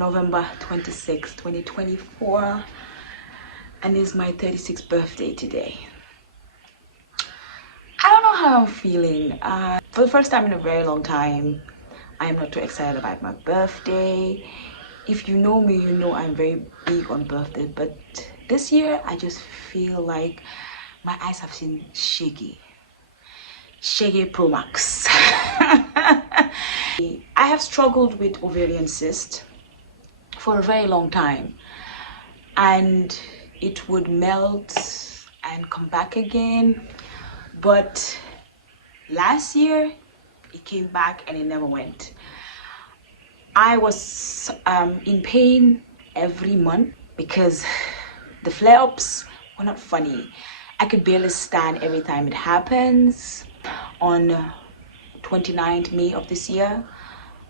November 26, 2024, and it's my 36th birthday today. I don't know how I'm feeling. For the first time in a very long time, I am not too excited about my birthday. If you know me, you know I'm very big on birthdays, but this year I just feel like my eyes have seen Shaggy Pro Max. I have struggled with ovarian cyst for a very long time, and it would melt and come back again, but last year it came back and it never went. I was in pain every month because the flare-ups were not funny. I could barely stand every time it happens. On 29th May of this year,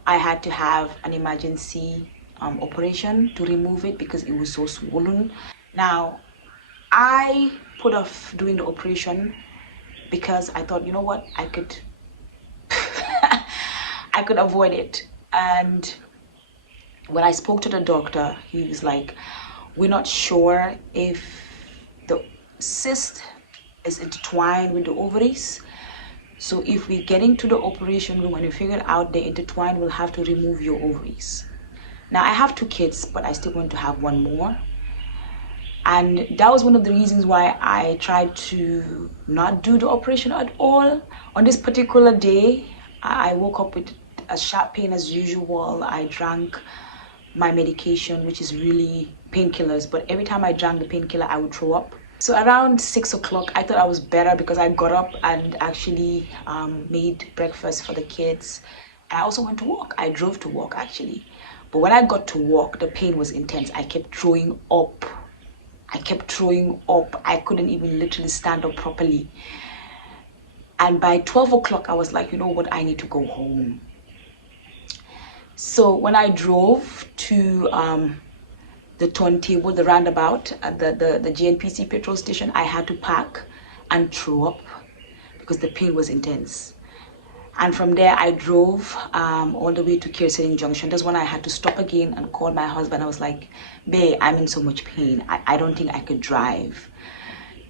I had to have an emergency operation to remove it because it was so swollen. Now, I put off doing the operation because I thought, you know what, I could I could avoid it. And when I spoke to the doctor, he was like, we're not sure if the cyst is intertwined with the ovaries. So if we're getting to the operation room and we figure out they're intertwined, we'll have to remove your ovaries. Now, I have 2 kids, but I still want to have 1 more. And that was one of the reasons why I tried to not do the operation at all. On this particular day, I woke up with a sharp pain as usual. I drank my medication, which is really painkillers, but every time I drank the painkiller, I would throw up. So around 6 o'clock, I thought I was better because I got up and actually made breakfast for the kids. I also went to work. I drove to work actually. But when I got to work, the pain was intense. I kept throwing up. I couldn't even literally stand up properly. And by 12 o'clock, I was like, you know what, I need to go home. So when I drove to the turntable, the roundabout at the GNPC petrol station, I had to park and throw up because the pain was intense. And from there, I drove all the way to Kirseling Junction. That's when I had to stop again and call my husband. I was like, babe, I'm in so much pain. I don't think I could drive.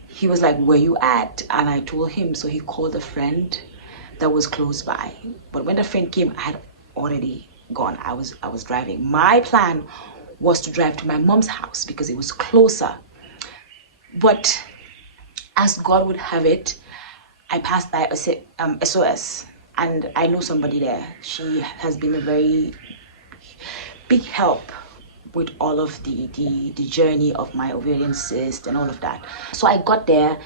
He was like, where you at? And I told him. So he called a friend that was close by. But when the friend came, I had already gone. I was driving. My plan was to drive to my mom's house because it was closer. But as God would have it, I passed by SOS. And I know somebody there. She has been a very big help with all of the journey of my ovarian cyst and all of that. So I got there,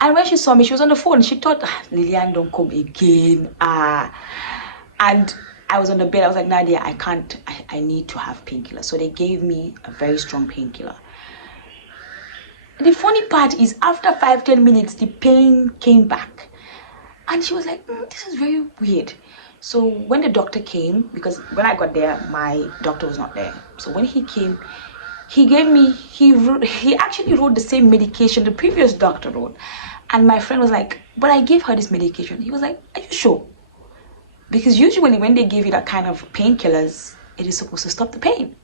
and when she saw me, she was on the phone. She thought, Lillian, don't come again. And I was on the bed. I was like, Nadia, I can't. I need to have painkiller. So they gave me a very strong painkiller. The funny part is, after 5-10 minutes, the pain came back. And she was like, this is very weird. So when the doctor came, because when I got there, my doctor was not there. So when he came, he gave me, he actually wrote the same medication the previous doctor wrote. And my friend was like, but I gave her this medication. He was like, are you sure? Because usually when they give you that kind of painkillers, it is supposed to stop the pain.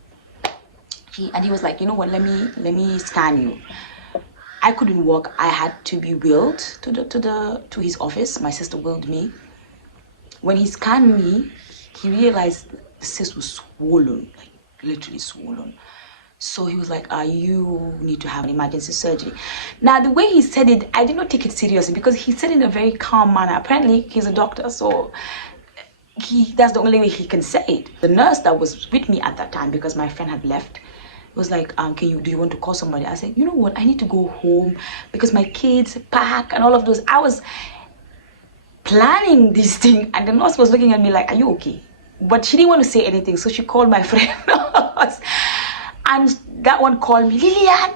He was like, you know what, let me scan you. I couldn't walk. I had to be wheeled to his office. My sister wheeled me. When he scanned me, he realized the cyst was swollen, like literally swollen. So he was like, you need to have an emergency surgery. Now, the way he said it, I did not take it seriously because he said it in a very calm manner. Apparently, he's a doctor, so that's the only way he can say it. The nurse that was with me at that time, because my friend had left, was like, do you want to call somebody? I said, you know what, I need to go home because my kids pack and all of those. I was planning this thing, and the nurse was looking at me like, are you okay? But she didn't want to say anything, so she called my friend nurse. And that one called me, Lillian,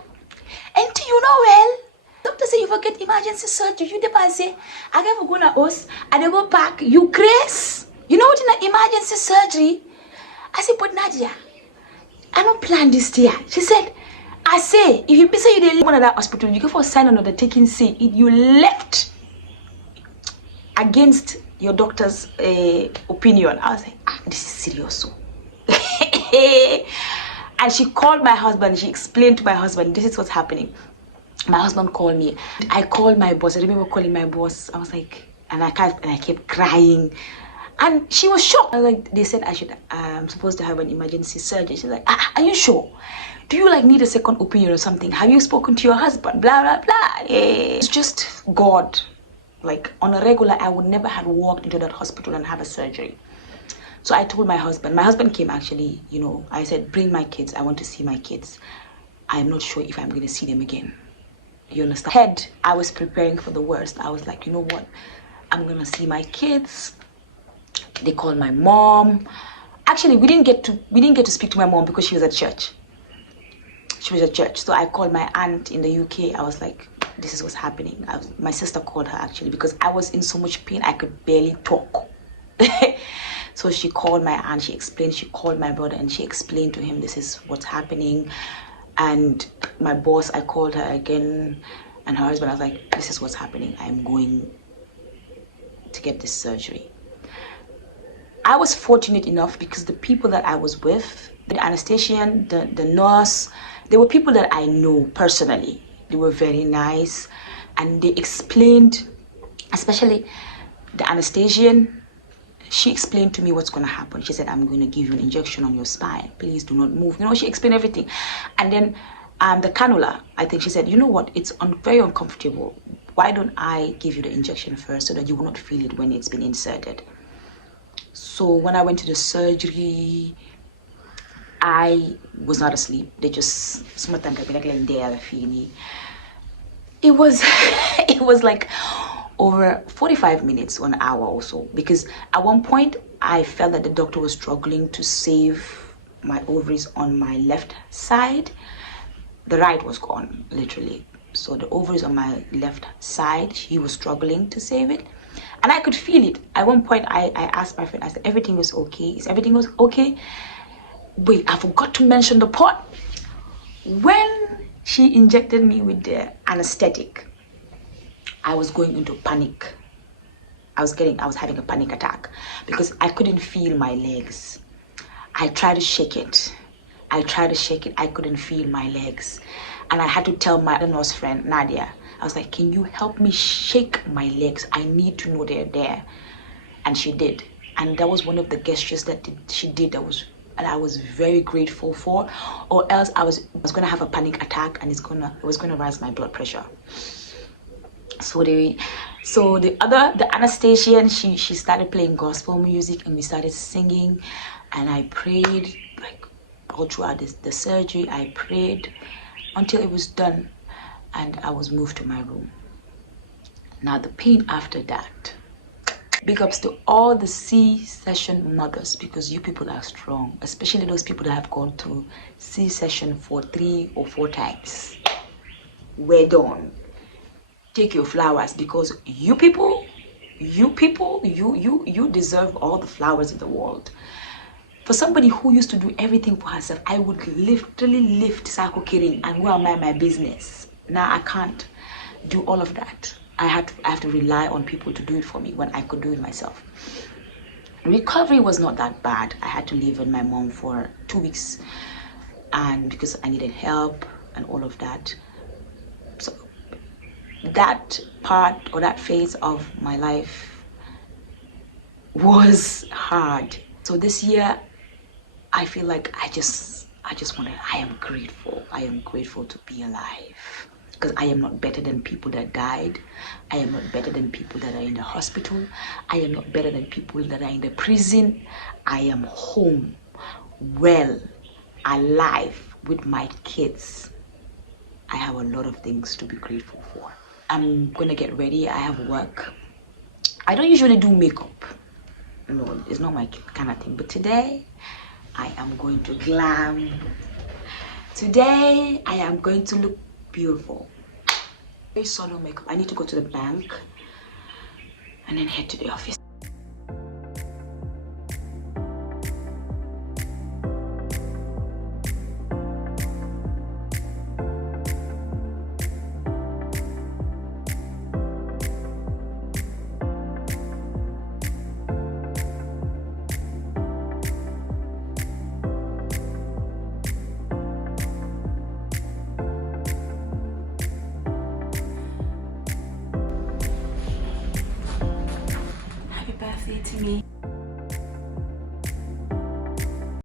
and do you know well? Doctor say you forget emergency surgery. You never say, I never go to us, and they go back. You crazy? You know what in an emergency surgery? I said, but Nadia, I don't plan this year. She said, I say, if you say you didn't one of that hospital, you go for a sign on the taking say you left against your doctor's opinion. I was like, this is serious. So And she called my husband. She explained to my husband, this is what's happening. My husband called me. I called my boss. I remember calling my boss. I was like, and I kept crying. And she was shocked. I was like, they said I'm supposed to have an emergency surgery. She's like, are you sure? Do you like need a second opinion or something? Have you spoken to your husband? Blah, blah, blah. Yeah. It's just God. Like on a regular, I would never have walked into that hospital and have a surgery. So I told my husband came actually, I said, bring my kids. I want to see my kids. I'm not sure if I'm going to see them again. You understand? I was preparing for the worst. I was like, you know what? I'm going to see my kids. They called my mom. Actually, we didn't get to speak to my mom because she was at church. So I called my aunt in the UK. I was like, this is what's happening. My sister called her actually because I was in so much pain. I could barely talk. So she called my aunt, she called my brother and she explained to him this is what's happening. And my boss, I called her again, and her husband, I was like, this is what's happening. I'm going to get this surgery. I was fortunate enough because the people that I was with, the anesthesian, the nurse, they were people that I know personally. They were very nice and they explained, especially the anesthesian, she explained to me what's going to happen. She said, I'm going to give you an injection on your spine. Please do not move. She explained everything. And then the cannula, I think she said, you know what? It's very uncomfortable. Why don't I give you the injection first so that you will not feel it when it's been inserted? So when I went to the surgery, I was not asleep. They just it was like over 45 minutes, 1 hour or so, because at one point I felt that the doctor was struggling to save my ovaries on my left side. The right was gone, literally. So the ovaries on my left side, he was struggling to save it. And I could feel it. At one point, I asked my friend, I said, everything was okay? Is everything was okay? Wait, I forgot to mention the part. When she injected me with the anesthetic, I was going into panic. I was having a panic attack because I couldn't feel my legs. I tried to shake it. I couldn't feel my legs. And I had to tell my nurse friend, Nadia, I was like, can you help me shake my legs? I need to know they're there. And she did. And that was one of the gestures that she did and I was very grateful for, or else I was gonna have a panic attack and it was gonna rise my blood pressure. So the anesthesian, she started playing gospel music and we started singing, and I prayed like all throughout the surgery. I prayed until it was done and I was moved to my room. Now the pain after that, big ups to all the C-section mothers, because you people are strong, especially those people that have gone through C-section for 3 or 4 times. Well done. Take your flowers, because you people, you deserve all the flowers in the world. For somebody who used to do everything for herself, I would literally lift Sako Kirin and go and mind my business. Now I can't do all of that. I have to rely on people to do it for me when I could do it myself. Recovery was not that bad. I had to live with my mom for 2 weeks, and because I needed help and all of that. So that part or that phase of my life was hard. So this year, I feel like I am grateful. I am grateful to be alive. Because I am not better than people that died. I am not better than people that are in the hospital. I am not better than people that are in the prison. I am home, well, alive with my kids. I have a lot of things to be grateful for. I'm gonna get ready. I have work. I don't usually do makeup. No, it's not my kind of thing. But today, I am going to glam. Today, I am going to look beautiful. Very solo makeup. I need to go to the bank and then head to the office. to me.